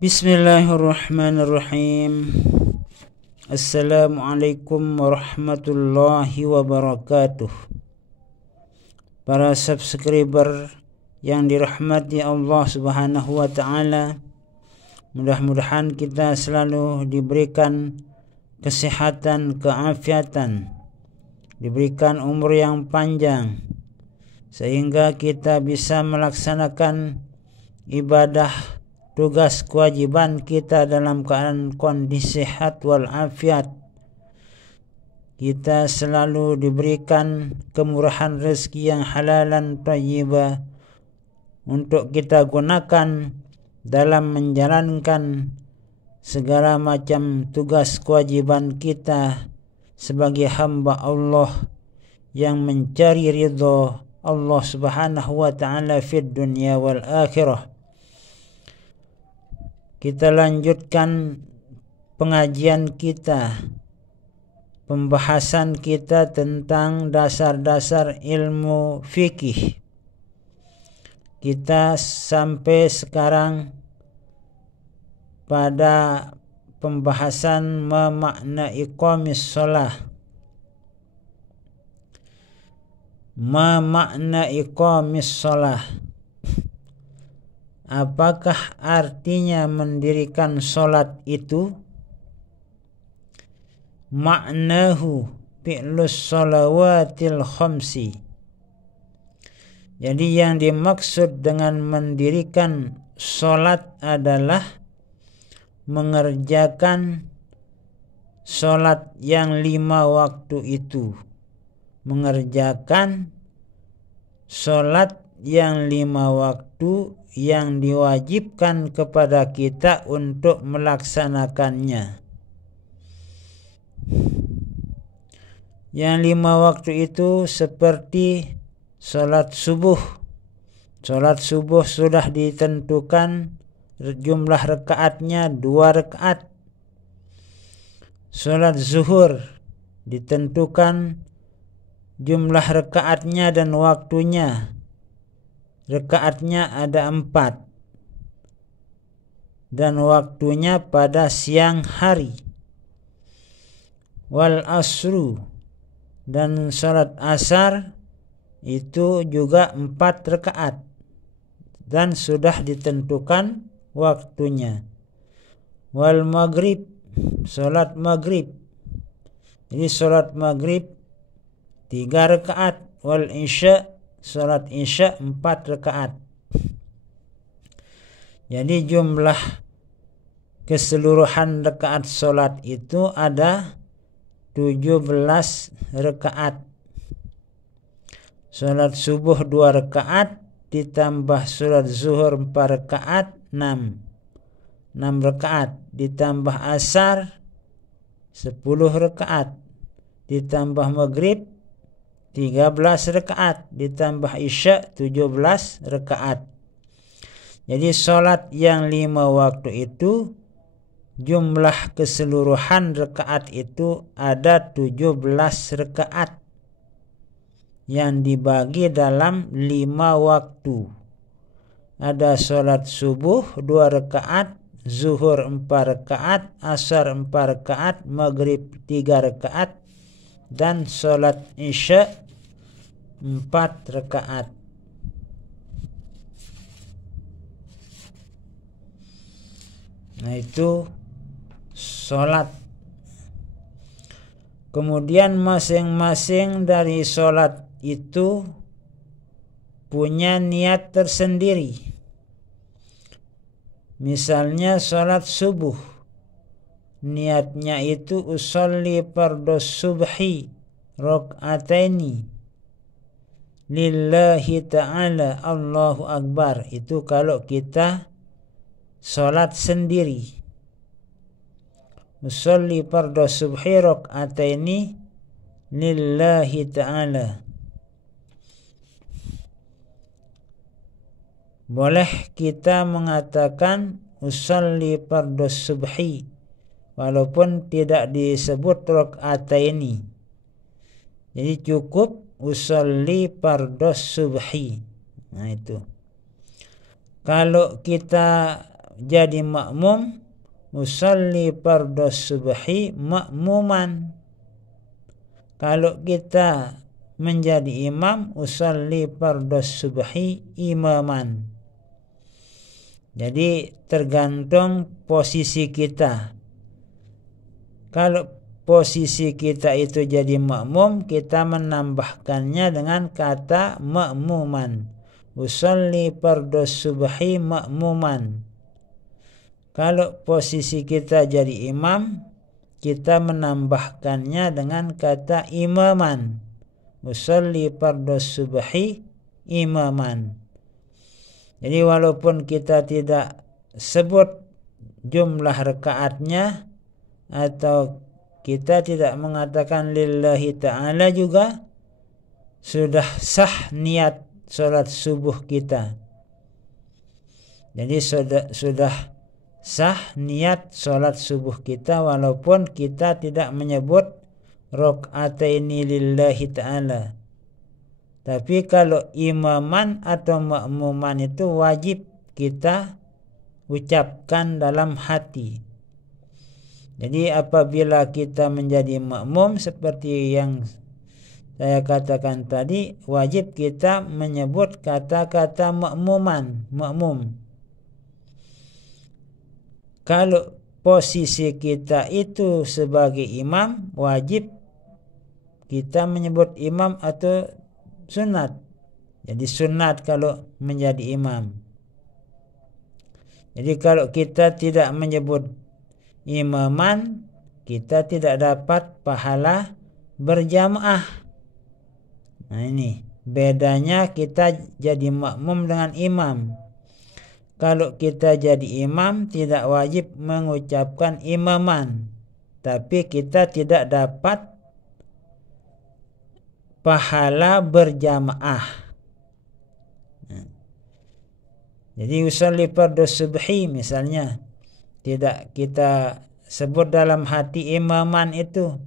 Bismillahirrahmanirrahim. Assalamualaikum warahmatullahi wabarakatuh. Para subscriber yang dirahmati Allah Subhanahu wa taala, mudah-mudahan kita selalu diberikan kesehatan, keafiatan, diberikan umur yang panjang sehingga kita bisa melaksanakan ibadah, tugas kewajiban kita dalam keadaan kondisi sehat walafiat. Kita selalu diberikan kemurahan rezeki yang halalan thayyibah untuk kita gunakan dalam menjalankan segala macam tugas kewajiban kita sebagai hamba Allah yang mencari ridha Allah Subhanahu wa taala fid dunya wal akhirah. Kita lanjutkan pengajian kita, pembahasan kita tentang dasar-dasar ilmu fikih. Kita sampai sekarang pada pembahasan memaknai iqamis shalah. Memaknai iqamis shalah. Apakah artinya mendirikan sholat itu? Ma'nahu fi'lus shalawatil khamsi. Jadi yang dimaksud dengan mendirikan sholat adalah mengerjakan sholat yang 5 waktu itu. Mengerjakan sholat yang 5 waktu yang diwajibkan kepada kita untuk melaksanakannya. Yang 5 waktu itu seperti sholat subuh. Sholat subuh sudah ditentukan jumlah rakaatnya 2 rakaat. Sholat zuhur ditentukan jumlah rakaatnya dan waktunya. Rakaatnya ada 4 dan waktunya pada siang hari. Wal asru, dan salat asar itu juga 4 rakaat dan sudah ditentukan waktunya. Wal maghrib, salat maghrib. Jadi salat maghrib 3 rakaat. Wal isya, salat isya 4 rakaat. Jadi jumlah keseluruhan rakaat salat itu ada 17 rakaat. Salat subuh 2 rakaat ditambah salat zuhur 4 rakaat, 6 rakaat, ditambah asar 10 rakaat, ditambah maghrib 13 rakaat, ditambah isya 17 rakaat. Jadi salat yang 5 waktu itu jumlah keseluruhan rakaat itu ada 17 rakaat yang dibagi dalam 5 waktu. Ada salat subuh 2 rakaat, zuhur 4 rakaat, asar 4 rakaat, maghrib 3 rakaat, dan salat isya 4 rakaat. Nah itu salat. Kemudian masing-masing dari salat itu punya niat tersendiri. Misalnya salat subuh, niatnya itu usolli fardhus subhi rak'ataini lillahi ta'ala Allahu akbar. Itu kalau kita salat sendiri. Usolli fardhus subhi rak'ataini lillahi ta'ala. Boleh kita mengatakan usolli fardhus subhi walaupun tidak disebut rak'ataini. Jadi cukup usolli fardhus subhi. Nah itu. Kalau kita jadi makmum, usolli fardhu subhi makmuman. Kalau kita menjadi imam, usolli fardhu subhi imaman. Jadi tergantung posisi kita. Kalau posisi kita itu jadi makmum, kita menambahkannya dengan kata makmuman. Usolli fardhu subhi makmuman. Kalau posisi kita jadi imam, kita menambahkannya dengan kata imaman. Usolli fardhu subhi imaman. Jadi walaupun kita tidak sebut jumlah rakaatnya, atau kita tidak mengatakan lillahi ta'ala, juga sudah sah niat sholat subuh kita. Jadi sudah sah niat sholat subuh kita walaupun kita tidak menyebut rakaataini lillahi ta'ala. Tapi kalau imaman atau makmuman itu wajib kita ucapkan dalam hati. Jadi apabila kita menjadi makmum seperti yang saya katakan tadi, wajib kita menyebut kata-kata makmum. Kalau posisi kita itu sebagai imam, wajib kita menyebut imam atau sunat. Jadi sunat kalau menjadi imam. Jadi kalau kita tidak menyebut imaman, kita tidak dapat pahala berjamaah. Nah ini bedanya kita jadi makmum dengan imam. Kalau kita jadi imam, tidak wajib mengucapkan imaman, tapi kita tidak dapat pahala berjamaah. Jadi usolli fardhu subhi misalnya, tidak kita sebut dalam hati imaman itu.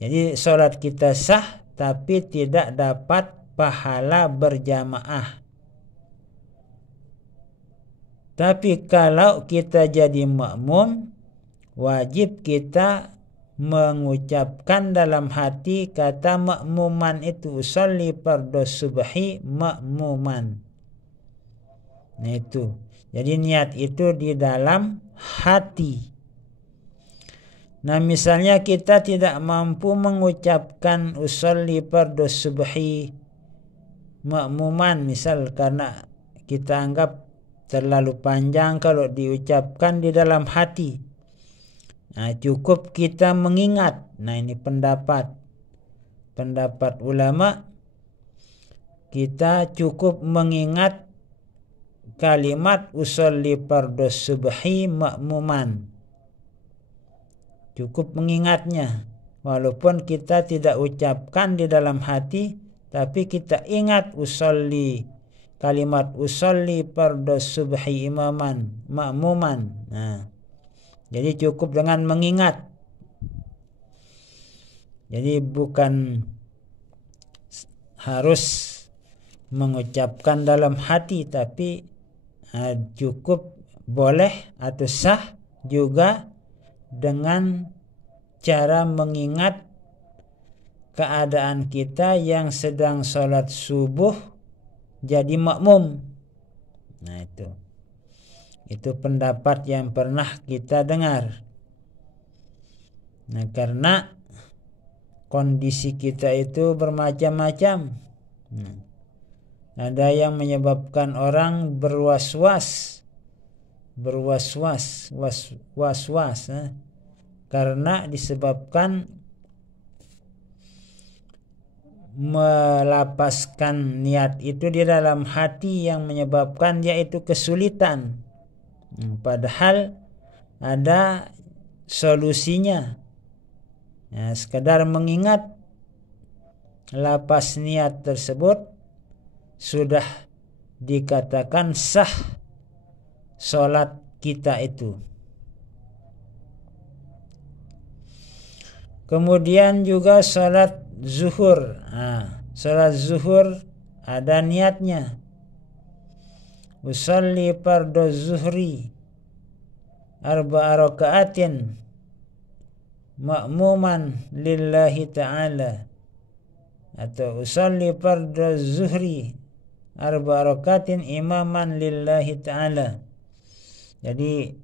Jadi sholat kita sah, tapi tidak dapat pahala berjamaah. Tapi kalau kita jadi makmum, wajib kita mengucapkan dalam hati kata makmuman itu, usolli fardhu subhi makmuman. Nah itu. Jadi niat itu di dalam hati. Nah misalnya kita tidak mampu mengucapkan usolli fardhu subhi makmuman, misal karena kita anggap terlalu panjang kalau diucapkan di dalam hati. Nah cukup kita mengingat. Nah ini pendapat ulama, kita cukup mengingat kalimat usolli fardhu subhi makmuman. Cukup mengingatnya, walaupun kita tidak ucapkan di dalam hati, tapi kita ingat kalimat usolli fardhu subhi imaman makmuman. Nah, jadi cukup dengan mengingat. Jadi bukan harus mengucapkan dalam hati, tapi cukup boleh atau sah juga dengan cara mengingat keadaan kita yang sedang sholat subuh jadi makmum. Nah itu pendapat yang pernah kita dengar. Nah karena kondisi kita itu bermacam-macam. Ada yang menyebabkan orang berwas-was karena disebabkan melapaskan niat itu di dalam hati yang menyebabkan dia itu kesulitan. Padahal ada solusinya. Ya, sekedar mengingat lapas niat tersebut sudah dikatakan sah sholat kita itu. Kemudian juga sholat zuhur. Sholat zuhur ada niatnya. usolli fardhu zuhri arba'a raka'atin ma'muman lillahi ta'ala, atau usolli fardhu zuhri arba'a raka'atin imaman lillahi ta'ala. Jadi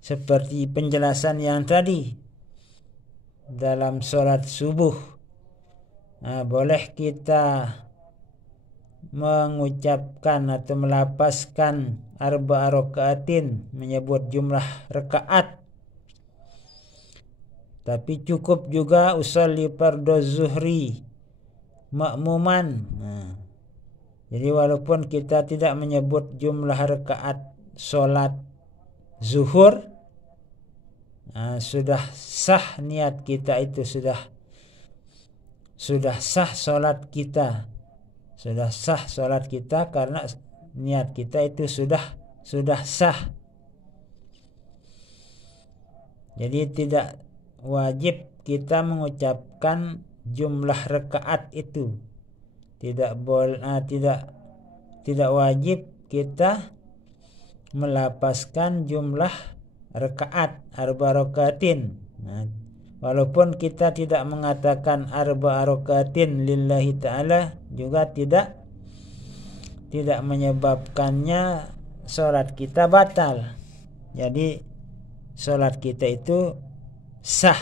seperti penjelasan yang tadi dalam sholat subuh, boleh kita mengucapkan atau melapaskan arba'a raka'atin, menyebut jumlah rakaat, tapi cukup juga usolli fardhu zuhri ma'muman. Jadi walaupun kita tidak menyebut jumlah rakaat sholat zuhur, sudah sah niat kita itu, sudah sah sholat kita, sudah sah sholat kita karena niat kita itu sudah sah. Jadi tidak wajib kita mengucapkan jumlah rakaat itu, tidak wajib kita melapaskan jumlah rakaat arba'a raka'atin. Walaupun kita tidak mengatakan arba'a raka'atin lillahi ta'ala, juga tidak menyebabkannya sholat kita batal. Jadi sholat kita itu sah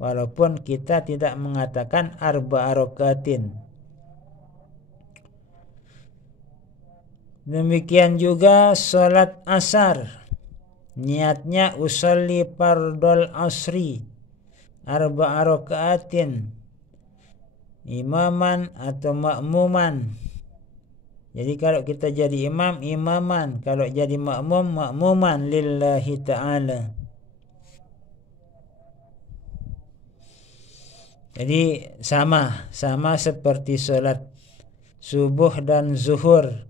walaupun kita tidak mengatakan arba'a raka'atin. Demikian juga sholat asar, niatnya usolli fardhul asri arba'a raka'atin imaman atau ma'muman. Jadi kalau kita jadi imam, imaman, kalau jadi makmum, makmuman lillahi ta'ala. Jadi sama seperti sholat subuh dan zuhur,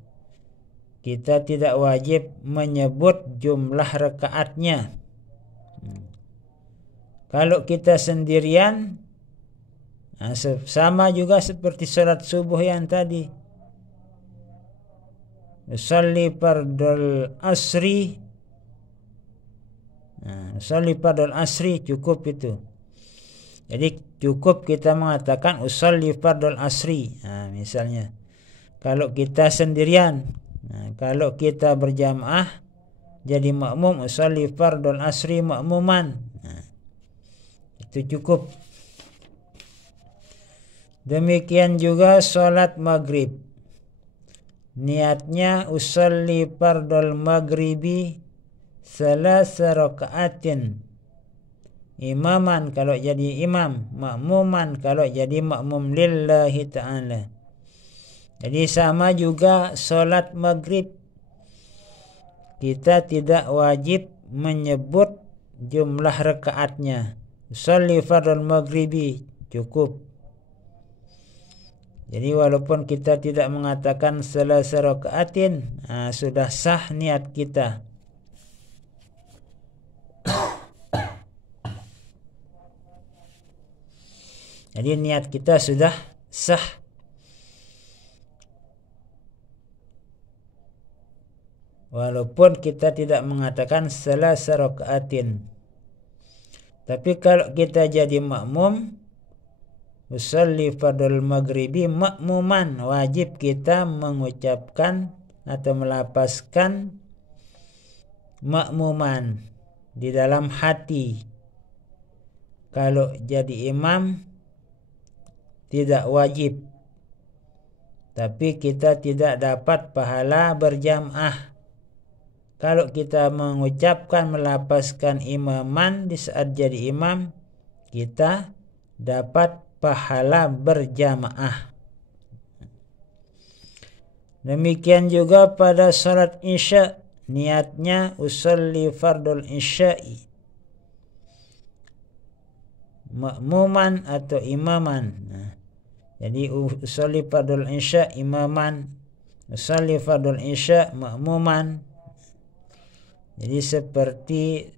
kita tidak wajib menyebut jumlah rakaatnya. Kalau kita sendirian, sama juga seperti sholat subuh yang tadi, usolli fardhul asri, usolli fardhul asri, cukup itu. Jadi cukup kita mengatakan usolli fardhul asri. Misalnya kalau kita sendirian, kalau kita berjamaah jadi makmum, usolli fardhul asri makmuman, itu cukup. Demikian juga sholat maghrib, niatnya usolli fardhul maghribi salasa raka'atin imaman kalau jadi imam, makmuman kalau jadi makmum lillahi ta'ala. Jadi sama juga sholat maghrib, kita tidak wajib menyebut jumlah rakaatnya, usolli fardhul maghribi, cukup. Jadi walaupun kita tidak mengatakan salasa raka'atin, sudah sah niat kita. Jadi niat kita sudah sah. Walaupun kita tidak mengatakan salasa raka'atin. Tapi kalau kita jadi makmum, usolli fardhul maghribi makmuman, wajib kita mengucapkan atau melapaskan makmuman di dalam hati. Kalau jadi imam tidak wajib, tapi kita tidak dapat pahala berjamaah. Kalau kita mengucapkan melapaskan imaman di saat jadi imam, kita dapat pahala berjamaah. Demikian juga pada salat isya, niatnya usolli fardhul isya'i makmuman atau imaman. Jadi usolli fardhul isya imaman, usolli fardhul isya makmuman. Jadi seperti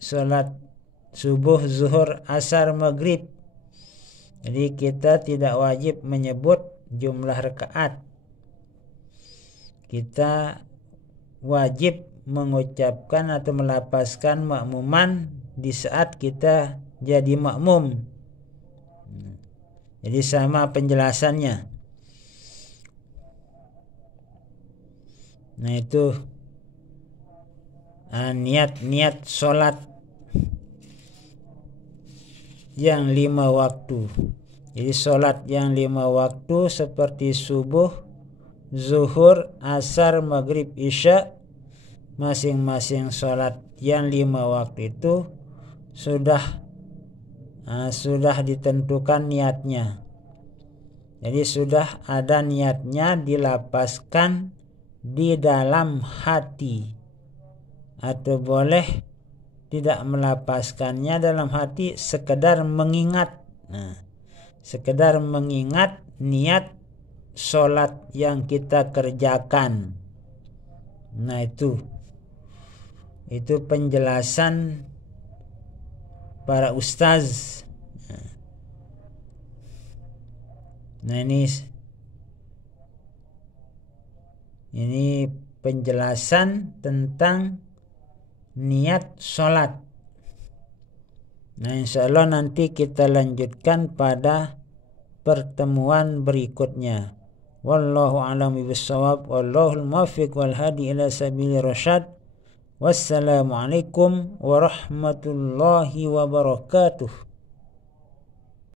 salat subuh, zuhur, asar, maghrib. Jadi kita tidak wajib menyebut jumlah rakaat. Kita wajib mengucapkan atau melapazkan makmuman di saat kita jadi makmum. Jadi sama penjelasannya. Nah itu niat sholat yang 5 waktu. Jadi sholat yang 5 waktu seperti subuh, zuhur, asar, maghrib, isya, masing-masing sholat yang 5 waktu itu sudah ditentukan niatnya. Jadi sudah ada niatnya dilapazkan di dalam hati, atau boleh tidak melapazkannya dalam hati, sekedar mengingat. Sekedar mengingat niat sholat yang kita kerjakan. Nah itu penjelasan para ustaz. Nah ini penjelasan tentang niat sholat. Nah insyaallah nanti kita lanjutkan pada pertemuan berikutnya. Wallahu a'lam bishawab, wallahul muwaffiq wal hadi ila sabilir rasyad. Wassalamualaikum warahmatullahi wabarakatuh.